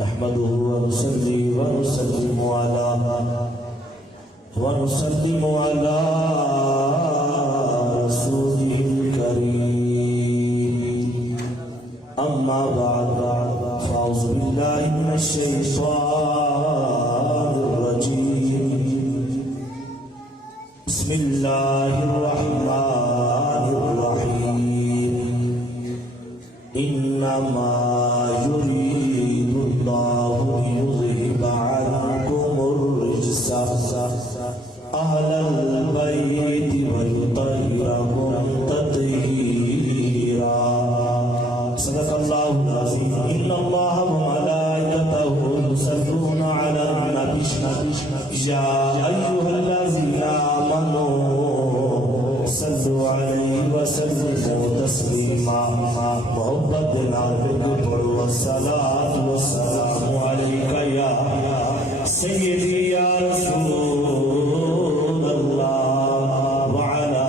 نحمده ونصلي ونسلم على رسوله الكريم أما بعد فأعوذ بالله من الشيطان الرجيم بسم الله الرحمن الرحيم إنما يريد الله ليذهب عنكم الرجس أهل البيت ويطهركم تطهيرا صدق الله العظيم إن الله وملائكته يصلون على النبي يا أيها الذين آمنوا صلوا عليه وسلموا تسليما محبت نبی والصلاة والسلام عليك يا سيدي يا رسول الله وعلى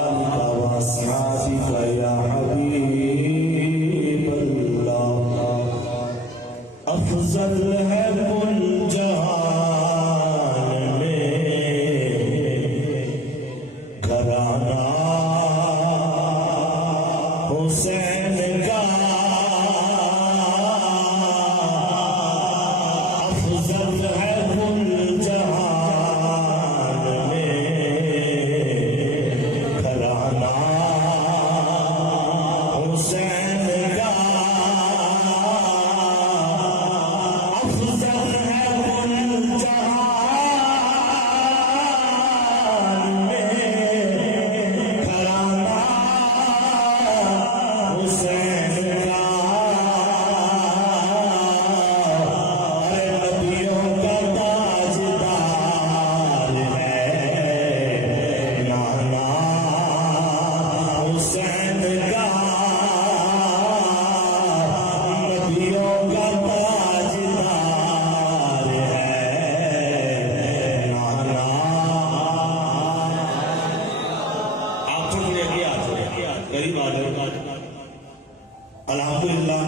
آلك وأصحابك يا حبيب الله أفضل ہے کل جہان میں گھرانہ حسین کا افضل ہے کل جہان میں گھرانہ حسین کا افضل ہے کل جہان میں گھرانہ حسین کا نبیوں کا تاجدار ہے نانا حسین کا نبیوں کا تاجدار ہے نانا آپ تھوڑے آگے آ جائیں قریب آ جائیں الحمدللہ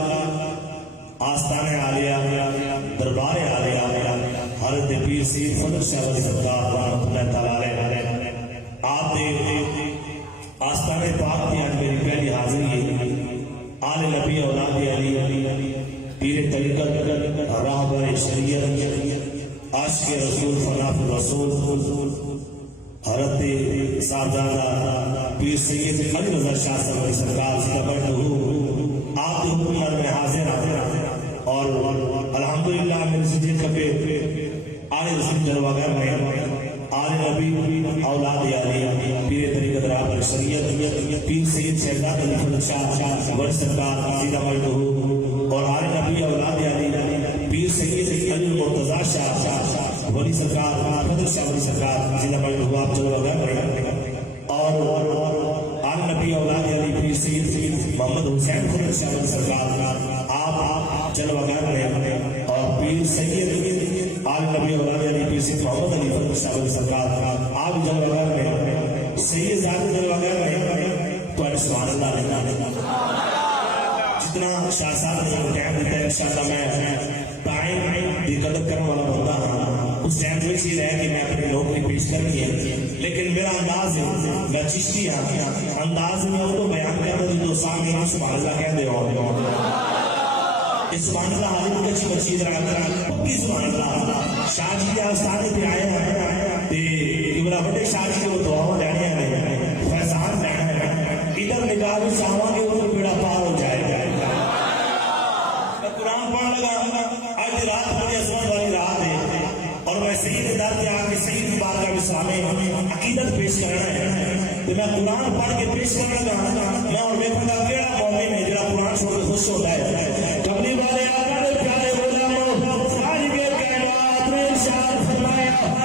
آستان عالیہ دربار عالیہ حضرت پیر سید فضل شاہ ولی سرکار رحمۃ اللہ تعالی علیہ آپ دے آستان پاک کی آج میری پہلی حاضری ہے آل نبی اولاد علی پیر طریقت راہبر شریعت عاشق رسول فناف الرسول حضرت صاحبزادہ پیر سید علی رضا شاہ صاحب علی سرکار آپ کے حکومت میں حاضر اور الحمدللہ میری زندگی کبھی آل رسول جلوہ میں آل نبی اولاد علی پیر طریقت راہبر شریعت پیر سید شہزاد علی فضل شاہ ولی سرکار سیدہ مجدہ اور آل نبی اولاد علی پیر سید علی مرتضی شاہ ولی سرکار فضل شاہ ولی سرکار سیدہ مجدہ آپ جلوہ میں اور آل نبی اولاد علی پیر سید محمد حسین فضل شاہ ولی سرکار آپ جلوہ میں اور پیر سید آل نبی اولاد علی پیر سید محمد علی فضل شاہ ولی سرکار آپ جلوہ میں سید زیادہ جلوہ میں تو سبحان اللہ جتنا شاہ صاحب نے ٹائم دیتا ہے انشاءاللہ میں ٹائم دی قدر کرنے والا بندہ ہوں اس ٹائم جو چیز ہے کہ میں اپنے نوکری پیش کرنی ہے لیکن میرا انداز ہے میں چشتی انداز میں وہ تو بیان کرتا ہوں تو سامنے سبحان اللہ کہہ دے سبحان اللہ حاضر کی اچھی بچی پکی سبحان اللہ شاہ جی کے آستانے پہ آئے ہیں بڑا بڑے شاہ جی کے وہ دعاؤں لینے ہیں فیضان لینے ہیں ادھر نگاہ بھی سامان کے اوپر بیڑا پار ہو جائے گا میں قرآن پڑھ لگا آج رات بڑی عظمت والی رات ہے اور میں سید در کے آگے سید مبارکہ کے سامنے عقیدت پیش کرنا ہے تو میں قرآن پڑھ کے پیش کرنا لگا میں اور دیکھوں گا کیڑا مومن ہے جڑا قرآن چھوڑ کے خوش ہوتا ہے کبھی والے آقا نے پیارے غلاموں صاحب کائنات میں ارشاد فرمایا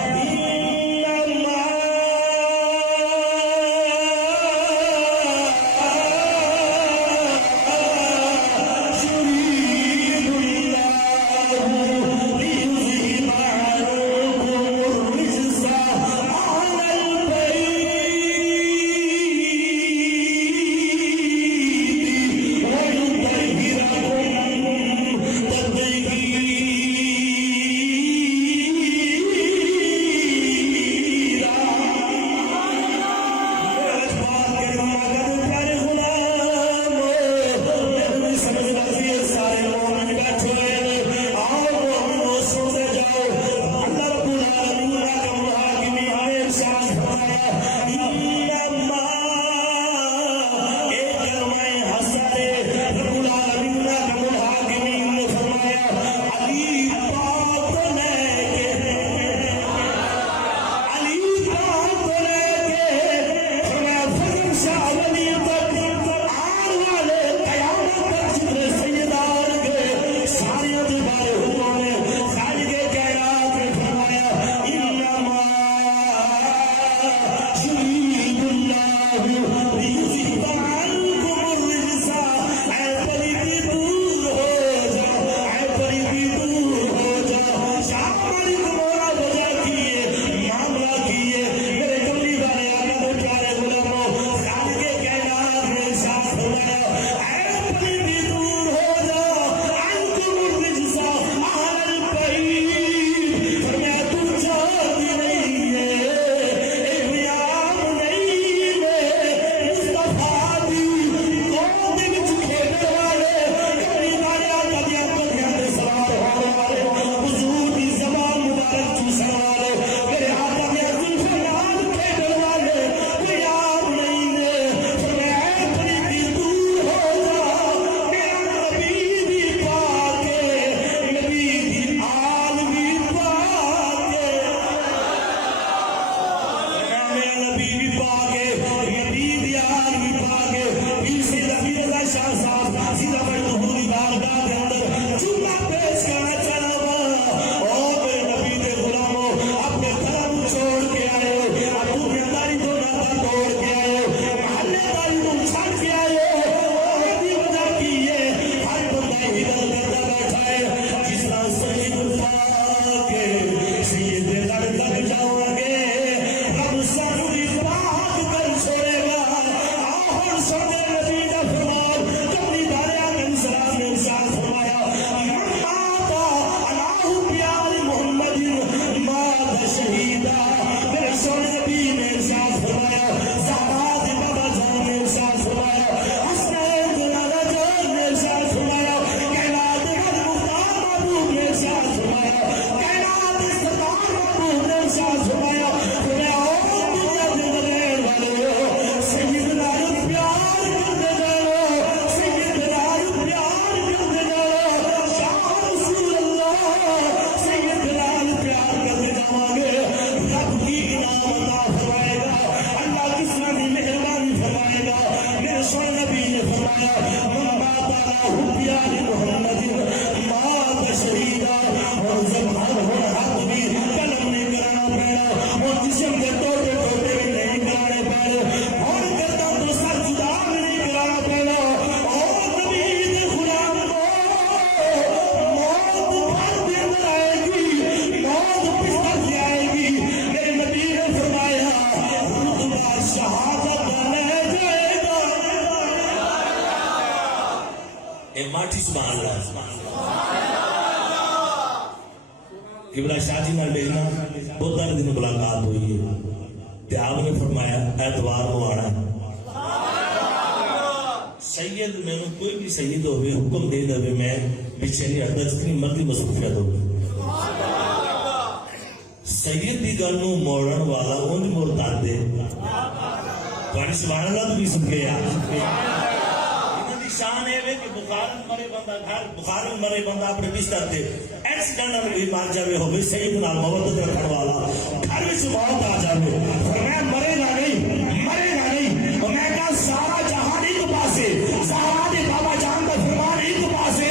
آخی سبحان اللہ قبلہ شاہ جی نال بھیجنا بہت سارے دن ملاقات ہوئی ہے تے آپ نے فرمایا اتوار کو آنا سید میں نے کوئی بھی سید ہوئے حکم دے دے میں پیچھے نہیں ہٹتا جتنی مرضی مصروفیت ہوگی سید دی گل نو موڑن والا اونج مرتاد دے تھوڑی سبحان اللہ تو بھی سن کے شان ہے کہ بخار مرے بندہ گھر بخار مرے بندہ اپنے بستر تے ایکسیڈنٹ میں بھی مار جاوے ہوے سید نال محبت رکھن والا گھر وچ موت آ جاوے میں مرے گا نہیں اور میں کہا سارا جہان ایک پاسے سارا دے بابا جان دا فرمان ایک پاسے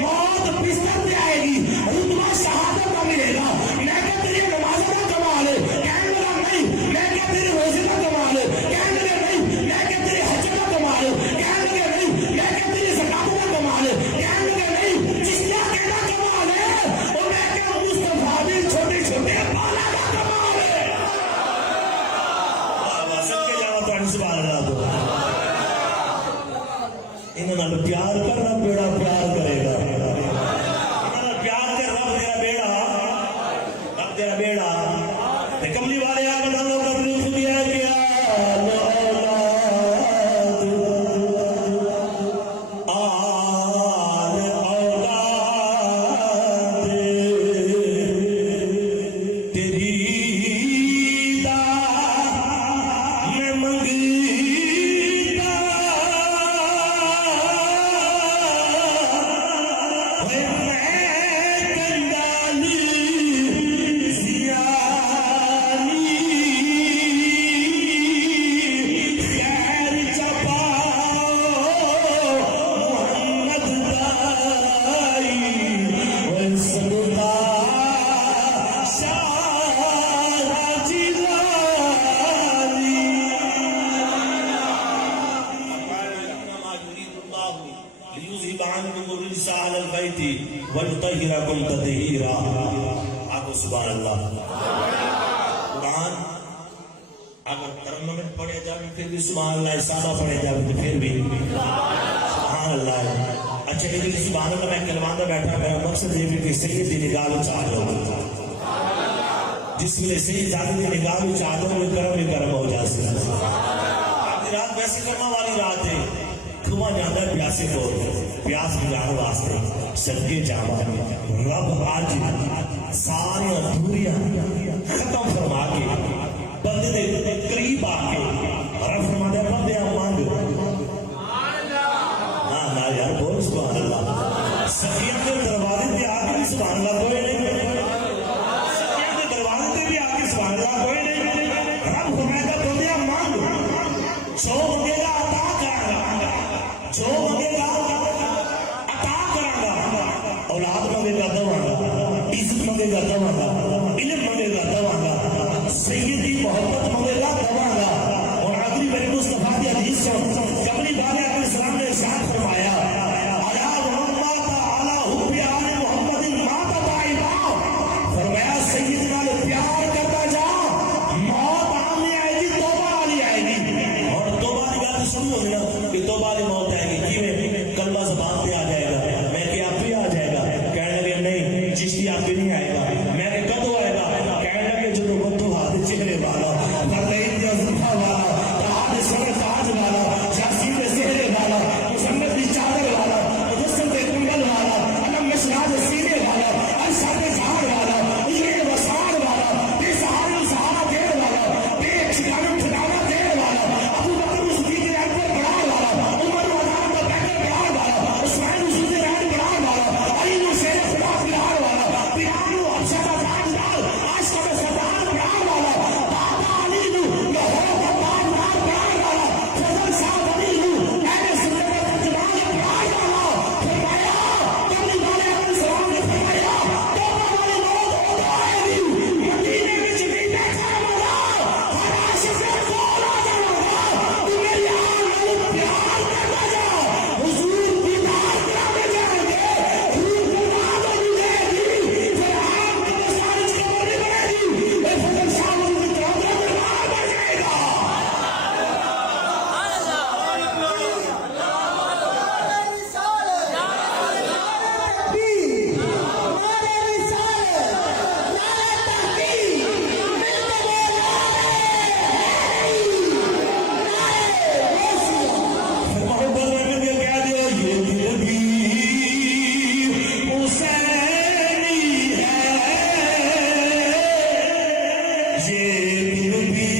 موت بستر پہ آئے گی رتبہ شہادت کا ملے گا میں کہا تیری نماز کا کمال ہے کہنے لگا نہیں میں کہا تیری روزے کا کمال ہے کہنے لگا نہیں میں کہا تیری حج کا کمال ہے کہنے لگا نہیں میں کہا تیری زکات کا کمال ہے کہنے لگا نہیں جس کا کہنا کمال ہے اور میں کہا مصطفیٰ بھی چھوٹے چھوٹے بالا کا کمال ہے سب کے جانا تو سبحان اللہ تو انہوں نے پیار کرنا بیڑا پیار کرے گا انہوں نے پیار کر رب تیرا بیڑا کملی والے آ کر لوگ اپنی خودی ہے کیا وَيُطَهِّرَكُمْ تَطْهِيرًا آگو سبحان اللہ قرآن اگر ترنمت پڑھے جائے پھر بھی سبحان اللہ سادہ پڑھے جائے تو پھر بھی سبحان اللہ اچھا لیکن سبحان اللہ میں کلمان دا بیٹھا میں مقصد یہ بھی کہ سید دی نگاہ میں چاہ جاؤں جس میں سید زیادہ دی نگاہ میں چاہ جاؤں وہ کرم ہو جاتے ہیں آج رات ویسے کرنا والی رات ہے کھوا جاندہ پیاسے کو پیاس بجانے واسطے صدقے جاما رب آج ساری ادھوریاں ختم فرما کے بندے دے قریب آ کے رب فرما دے بندے مانگ ہاں یار بول سبحان اللہ سخیت کے دروازے پہ آ کے سبحان اللہ کوئی نہیں سخیت کے دروازے پہ بھی آ کے سبحان اللہ کوئی نہیں رب فرما دے بندے مانگ جو مانگے گا عطا کرے گا جو مانگے گا اولاد مانگے گا دواں گا عزت مانگے گا دواں گا علم مانگے گا دواں گا سیدی محبت مانگے گا دواں گا اور آخری میرے مصطفیٰ کی حدیث سے کملی والے علیہ السلام نے ارشاد فرمایا آیا محمد اعلی حب آل محمد مات طائبا فرمایا سید نال پیار کرتا جا موت آنے آئے گی توبہ والی آئے گی اور توبہ کی بات سمجھو نا کہ توبہ والی موت آئے گی کیویں کلمہ زبان پہ آ جائے گا میں کہ آپ بھی آ جائے گا کہنے لگے نہیں چشتی آپ بھی نہیں آئے گا میں نے کدو آئے گا کہنے لگے جو بدو ہاتھ چہرے والا فرقین دے زلفا والا تاج سر تاج والا جاسین چہرے والا مسند کی چادر والا مجسم کے کنگل والا علم مشراج سینے والا ارشاد جھاڑ والا اجرے وسار والا بے سہارا سہارا دیر والا بے ٹھکانا ٹھکانا دیر والا ابو بکر صدیق اکبر بڑا والا عمر رضوان کا بیٹا بڑا والا عثمان رضی اللہ بڑا والا علی شیر خدا بڑا والا بلال ارشاد جان لال عاشق سردار بڑا والا بابا یہ دل بھی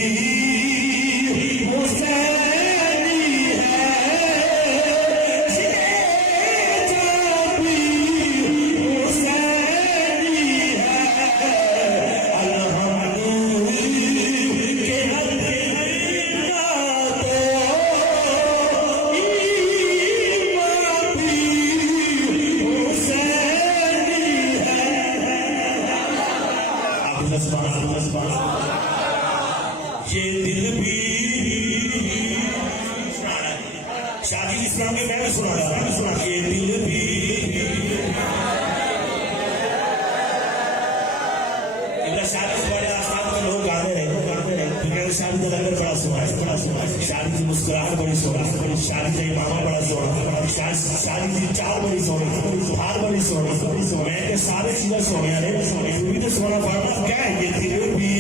شادی جس طرح کے میں نے سنا یہ دل بھی شادی سے بڑے آسان میں لوگ گانے رہے شادی کا لنگر بڑا سنا ہے شادی کی مسکراہٹ بڑی سونا شادی کا امامہ بڑا سونا شادی کی چال بڑی سونا ہار بڑی سونا میں کہ سارے چیزیں سونے بھی تو سونا پڑنا کیا ہے یہ دل بھی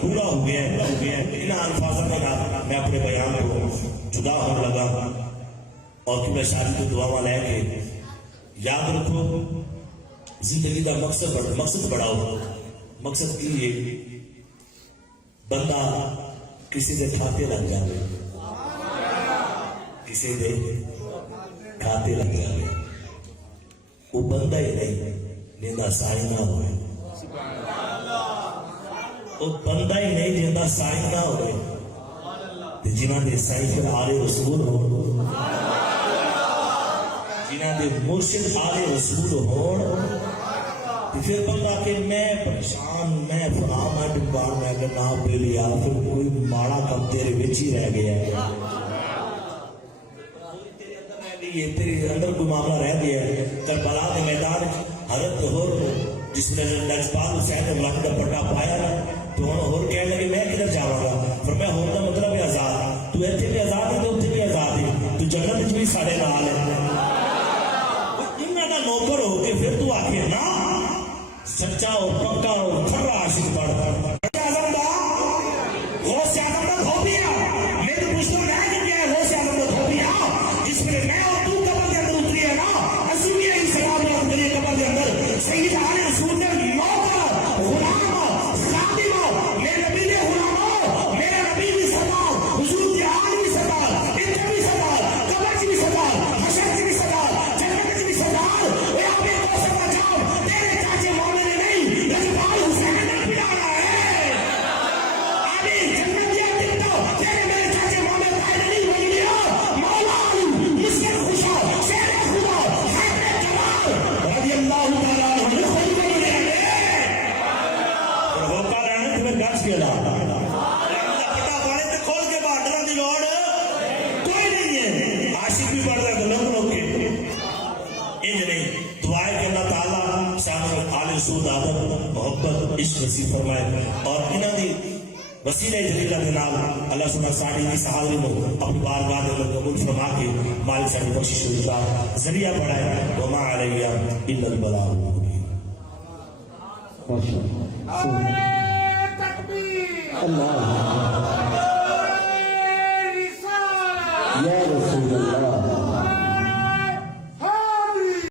پورا ہو گیا ان الفاظوں کے بعد میں اپنے بیان کو جدا ہونے لگا اور قبلہ شادی کو دعا لے کے یاد رکھو زندگی کا مقصد بڑھاؤ مقصد کی ہے بندہ کسی دے کھاتے لگ جائے کسی دے کھاتے لگ جائے وہ بندہ ہی نہیں لینا سائن نہ ہوئے وہ بندہ ہی نہیں جنہ سائن نہ ہوئے جنہ دے سائن پھر آلے رسول ہو جنہ دے مرشد آلے رسول ہو پھر بندہ کہ میں پریشان میں فلام میں ڈبار میں اگر نہ پہ لیا پھر کوئی ماڑا کم تیرے بچ ہی رہ گیا ہے تیرے اندر کوئی معاملہ رہ گیا ہے کربلا کے میدان حضرت ہو جس نے لجپال حسین امام کا پٹا پایا تو انہوں اور کہنے لگے میں کدھر جاؤں گا پر میں ہوں کا مطلب ہے آزاد تو ایتھے بھی آزاد ہے تو اتنے بھی آزاد ہے تو جنت بھی سارے نال ہے انہوں نے نوکر ہو کے پھر تو آکے نا سچا اور پکا اور کھرا عاشق پڑھتا غوث اعظم کا دھوبیا میں تو پوچھتا ہوں میں کہ کیا ہے غوث اعظم کا دھوبیا جس میں میں اور تو قبر کے اندر اتری ہے نا رسول علیہ السلام نے اندر قبر کے اندر سید علیہ رسول نے نوکر غلام محبت عشق نصیب فرمائے اور انہاں دی وسیلہ جلیلہ کے نام اللہ سبحانہ ساڑی کی سہالی میں اپنی بارگاہ میں قبول فرما کے مالک ساڑی بخشش کا ذریعہ بڑھائے وما علیہ الا البلاغ المبین اللہ